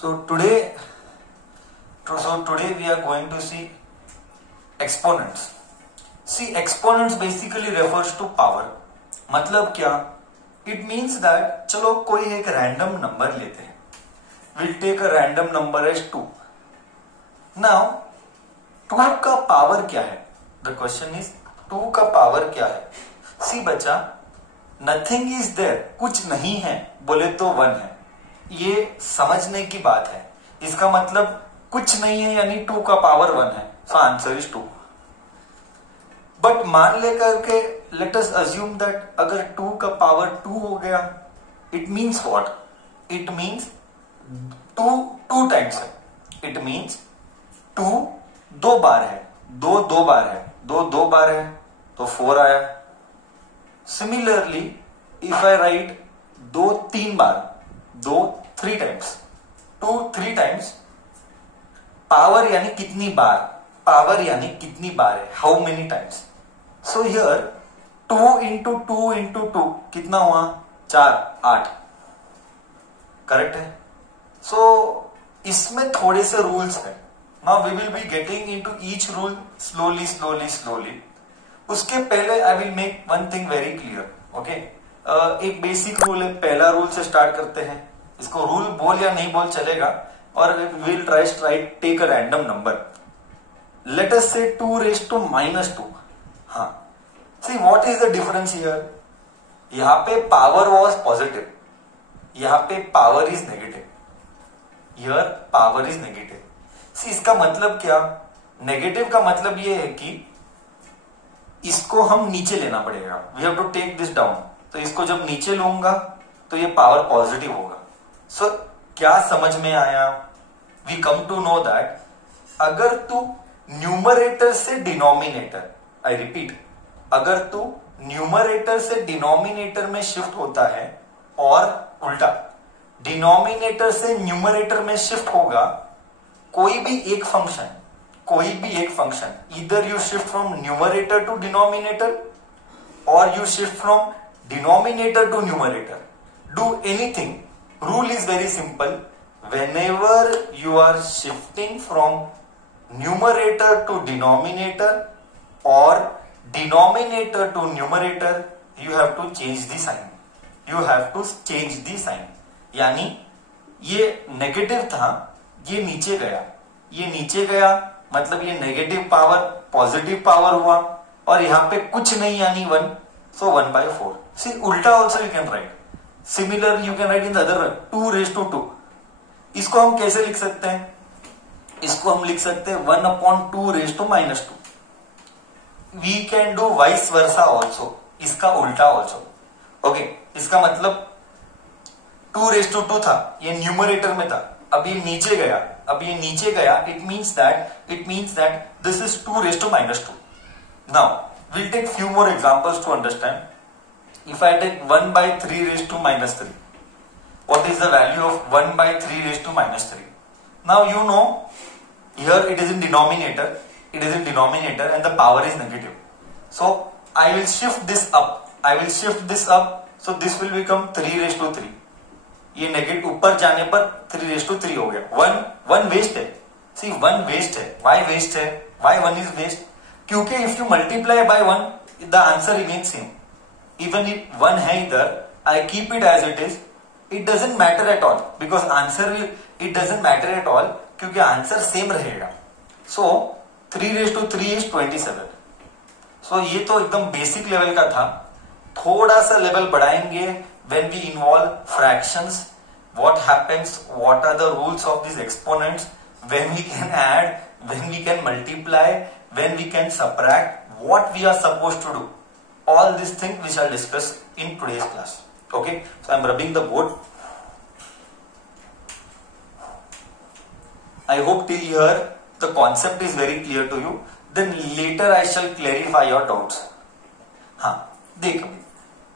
So today we are going to see exponents. See, exponents basically refers to power. मतलब क्या? It means that चलो कोई एक random number लेते हैं. We'll take a random number as 2. Now 2 का power क्या है? The question is 2 का पावर क्या है? See बच्चा, nothing is there, कुछ नहीं है बोले तो 1 है. ये समझने की बात है. इसका मतलब कुछ नहीं है यानी 2 का पावर 1 है. So answer is 2. बट मान लेकर के लेट अस अज्यूम दैट अगर 2 का पावर 2 हो गया, it means what? It means 2 times है. इट मीन्स 2 2 बार है, 2 बार है, 2 बार है तो 4 आया. Similarly if I right 2 3 bar, 2 3 times, 2 3 times, power यानी कितनी बार, पावर यानी कितनी बार है, how many times. So here 2 into 2 into 2 कितना हुआ? 4 8. करेक्ट है. सो इसमें थोड़े से रूल्स है. Now we will be getting into each rule slowly. उसके पहले I will make one thing very clear. Okay, एक बेसिक रूल है. पहला रूल से स्टार्ट करते हैं. इसको रूल बोल या नहीं बोल चलेगा. और will try take a random number. Let us say 2 raised to -2. हाँ, see what is the difference here? यहां पे पावर वॉज पॉजिटिव, यहां पे power is negative. Here power is negative. See इसका मतलब क्या? नेगेटिव का मतलब ये है कि इसको हम नीचे लेना पड़ेगा. We have to take this down. तो इसको जब नीचे लूंगा तो ये पावर पॉजिटिव होगा. सो क्या समझ में आया? We come to know that अगर तू न्यूमरेटर से डिनोमिनेटर, आई रिपीट, अगर तू न्यूमरेटर से डिनोमिनेटर में शिफ्ट होता है और उल्टा डिनोमिनेटर से न्यूमरेटर में शिफ्ट होगा, कोई भी एक फंक्शन, इधर you shift from numerator to denominator और you shift from denominator to numerator. Do anything. Rule is very simple. whenever you are shifting from numerator to denominator or denominator to numerator, you have to change the sign. यानी ये negative था, ये नीचे गया, मतलब ये negative power positive power हुआ. और यहां पे कुछ नहीं यानी 1, so 1/4. See, उल्टा also you can write. Similarly you can write in the other way, 2 raised to 2. इसको हम कैसे लिख सकते हैं? इसको हम लिख सकते हैं 1/2 raised to -2. We can do vice versa also, इसका उल्टा ऑल्सो. ओके, इसका मतलब 2 raised to 2 था, ये न्यूमरेटर में था, अब ये नीचे गया. It means that this is 2 raised to -2. Now we'll take few more examples to understand. If I take 1/3 raised to -3, what is the value of 1/3 raised to -3? Now you know here it is in denominator and the power is negative. So I will shift this up. So this will become 3 raised to 3. ये negative ऊपर जाने पर 3 raised to 3 हो गया. 1 waste है. See, 1 waste है. Why waste है? Why 1 is waste? क्योंकि if you multiply by 1 the answer remains same. Even if 1 है इधर, I keep it as it is. It doesn't matter at all because it doesn't matter at all क्योंकि answer same रहेगा. So 3 raised to 3 is 27. So ये तो एकदम basic level का था. थोड़ा सा लेवल बढ़ाएंगे when we involve fractions. What happens? What are the rules of these exponents? When we can add, when we can multiply, when we can subtract, what we are supposed to do. All these things we shall discuss in today's class. Okay, so I am rubbing the board. I hope till here the concept is very clear to you. Then later I shall clarify your doubts. हाँ, देख,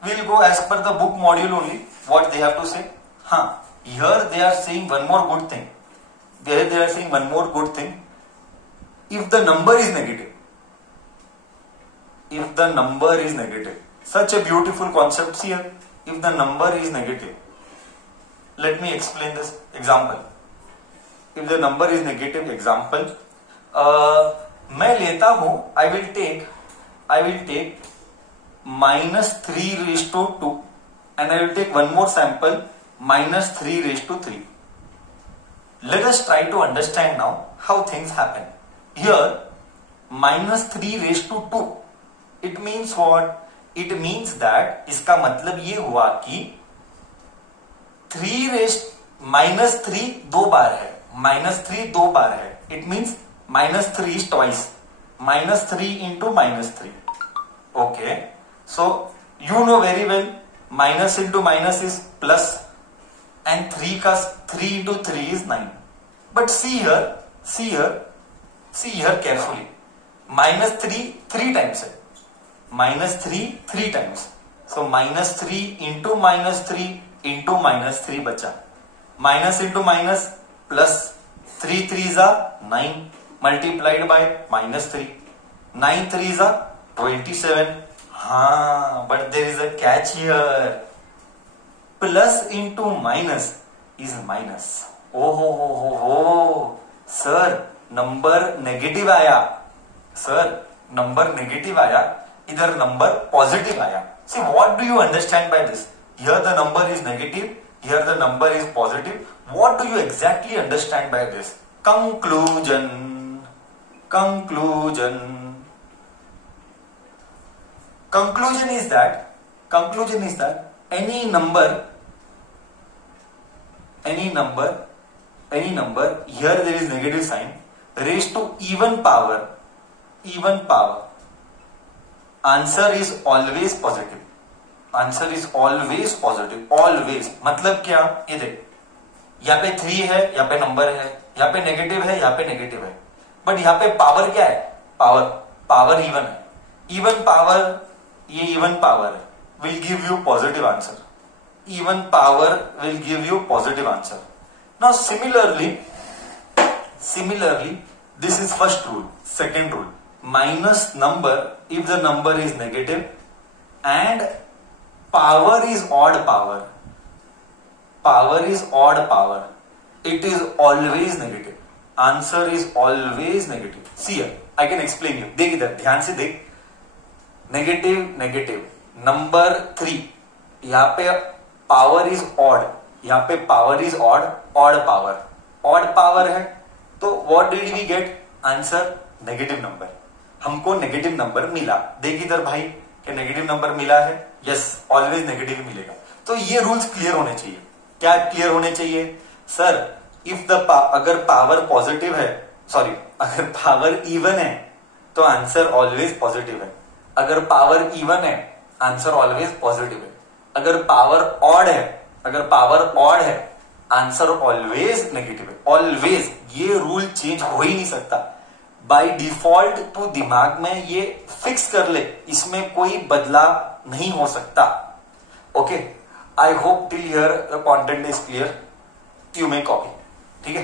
we'll go as per the book module only. What they have to say. हाँ, here they are saying one more good thing. They are saying one more good thing. If the number is negative, such a beautiful concept here. If the number is negative, let me explain this example. If the number is negative, example मैं लेता हूं, I will take -3^2 and I will take one more sample -3^3. Let us try to understand now how things happen. Here -3^2, it means what? It means that इसका मतलब ये हुआ कि -3 दो बार है, -3 दो बार है. It means -3 is twice, -3 into -3. Okay, so you know very well minus into minus is plus and 3 into 3 is 9. But see here carefully. -3 3 times है, -3 3 times. So -3 into -3 into -3 बचा. Minus into minus plus 3 3s are 9 multiplied by -3. 9 3s are 27. हाँ, but there is a catch here. Plus into minus is minus. हो sir, number negative आया. Sir, number negative आया, इधर number positive आया. See, what do you understand by this? Here the number is negative, here the number is positive. What do you exactly understand by this? Conclusion. Conclusion is that any number, here there is negative sign, raised to even power, answer is always positive. always मतलब क्या? ये देख, यहाँ पे 3 है, यहाँ पे number है, यहाँ पे नेगेटिव है, यहाँ पे नेगेटिव है, बट यहाँ पे पावर क्या है? पावर इवन है. इवन पावर, ये इवन पावर है, will give you positive answer. Even power will give you positive answer. Now similarly, this is first rule. Second rule, minus number, if the number is negative and power is odd power, it is always negative. Answer is always negative. See here, I can explain you. देख इधर, ध्यान से देख. Negative number 3, यहाँ पे power is odd, यहाँ पे power is odd power है, तो what did we get? Answer negative number. हमको नेगेटिव नंबर मिला. देख इधर भाई, कि नेगेटिव नंबर मिला है. यस, ऑलवेज नेगेटिव मिलेगा. तो ये रूल्स क्लियर होने चाहिए. क्या क्लियर होने चाहिए? सर, इफ अगर पावर पॉजिटिव है, सॉरी, अगर पावर इवन है तो आंसर ऑलवेज पॉजिटिव है. अगर पावर इवन है, आंसर ऑलवेज पॉजिटिव है. अगर पावर ऑड है, आंसर ऑलवेज नेगेटिव है. ऑलवेज, ये रूल चेंज हो ही नहीं सकता. बाय डिफॉल्ट तू दिमाग में ये फिक्स कर ले, इसमें कोई बदलाव नहीं हो सकता. Okay, I hope till here the content is clear. You may copy. ठीक है.